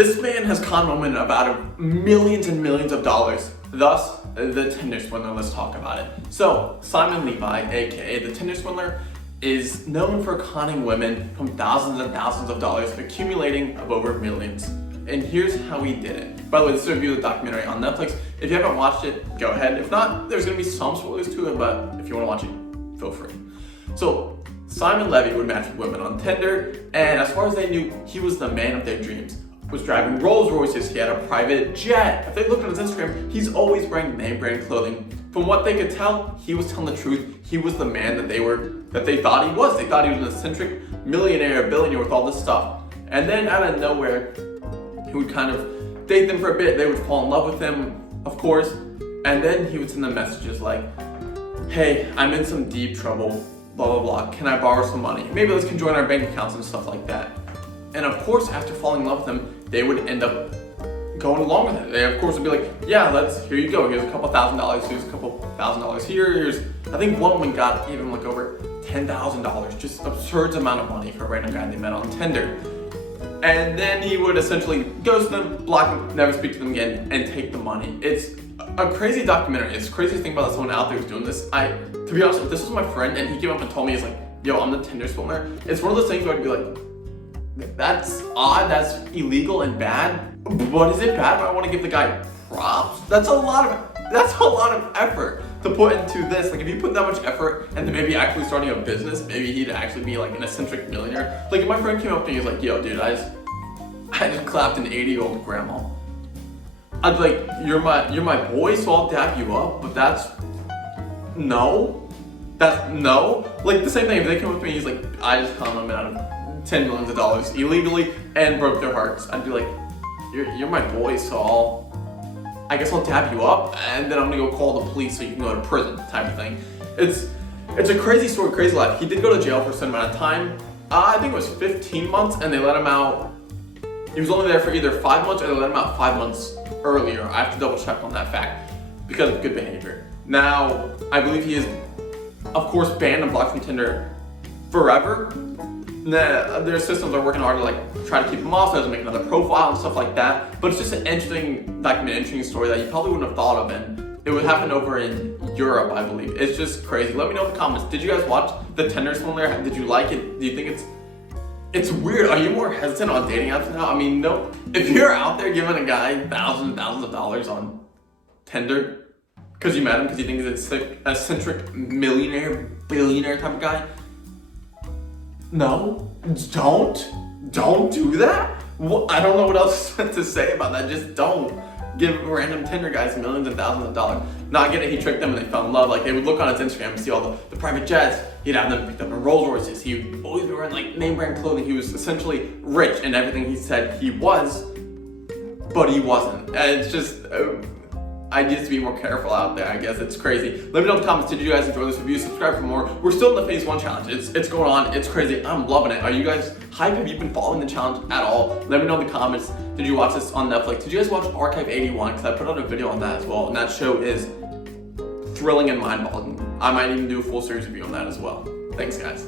This man has conned women out of millions and millions of dollars. Thus, the Tinder Swindler. Let's talk about it. So, Simon Levi, aka the Tinder Swindler, is known for conning women from thousands and thousands of dollars, accumulating of over millions. And here's how he did it. By the way, this is a review of the documentary on Netflix. If you haven't watched it, go ahead. If not, there's gonna be some spoilers to it, but if you wanna watch it, feel free. So, Simon Levy would match with women on Tinder, and as far as they knew, he was the man of their dreams. Was driving Rolls Royces, he had a private jet. If they looked at his Instagram, he's always wearing name brand clothing. From what they could tell, he was telling the truth. He was the man that they thought he was. They thought he was an eccentric millionaire, billionaire with all this stuff. And then out of nowhere, he would kind of date them for a bit. They would fall in love with him, of course. And then he would send them messages like, hey, I'm in some deep trouble, blah, blah, blah. Can I borrow some money? Maybe let's conjoin our bank accounts and stuff like that. And of course, after falling in love with him, they would end up going along with it. They of course would be like, yeah, here you go. Here's a couple $1,000, here's a couple $1,000 here. I think one woman got even like over $10,000, just absurd amount of money for a random guy they met on Tinder. And then he would essentially ghost them, block them, never speak to them again, and take the money. It's a crazy documentary. It's crazy to think about that someone out there who's doing this. To be honest, if this was my friend and he came up and told me, he's like, yo, I'm the Tinder Swindler, it's one of those things where I'd be like, that's odd, that's illegal and bad, but is it bad if I want to give the guy props? That's a lot of effort to put into this. Like, if you put that much effort into maybe actually starting a business, maybe he'd actually be like an eccentric millionaire. Like, if my friend came up to me, he's like, yo, dude, I just clapped an 80-year-old grandma. I'd be like, you're my boy, so I'll dap you up, but that's no. Like, the same thing, if they come up to me, he's like, I just conned them out of $10 million illegally and broke their hearts. I'd be like, you're my boy, so I guess I'll tap you up and then I'm gonna go call the police so you can go to prison type of thing. It's a crazy story, crazy life. He did go to jail for a certain amount of time. I think it was 15 months and they let him out. He was only there for either 5 months or they let him out 5 months earlier. I have to double check on that fact because of good behavior. Now, I believe he is, of course, banned and blocked from Tinder forever. Their systems are working hard to like try to keep him off, so doesn't make another profile and stuff like that. But it's just an interesting document, interesting story that you probably wouldn't have thought of, and it would happen over in Europe, I believe. It's just crazy. Let me know in the comments. Did you guys watch the Tinder Swindler? Did you like it? Do you think it's weird? Are you more hesitant on dating apps now? I mean, no. If you're out there giving a guy thousands and thousands of dollars on Tinder because you met him, because you think he's an eccentric millionaire, billionaire type of guy, no, don't do that. Well, I don't know what else to say about that. Just don't give random Tinder guys millions and thousands of dollars. Now, I get it, he tricked them and they fell in love. Like, they would look on his Instagram and see all the private jets. He'd have them picked up in Rolls Royces. He would always be wearing like name brand clothing. He was essentially rich in everything he said he was, but he wasn't. And it's just, I need to be more careful out there, I guess. It's crazy. Let me know in the comments, did you guys enjoy this review? Subscribe for more. We're still in the phase 1 challenge. It's going on, it's crazy. I'm loving it. Are you guys hyped? Have you been following the challenge at all? Let me know in the comments. Did you watch this on Netflix? Did you guys watch Archive 81? Because I put out a video on that as well, and that show is thrilling and mind-boggling. I might even do a full series review on that as well. Thanks, guys.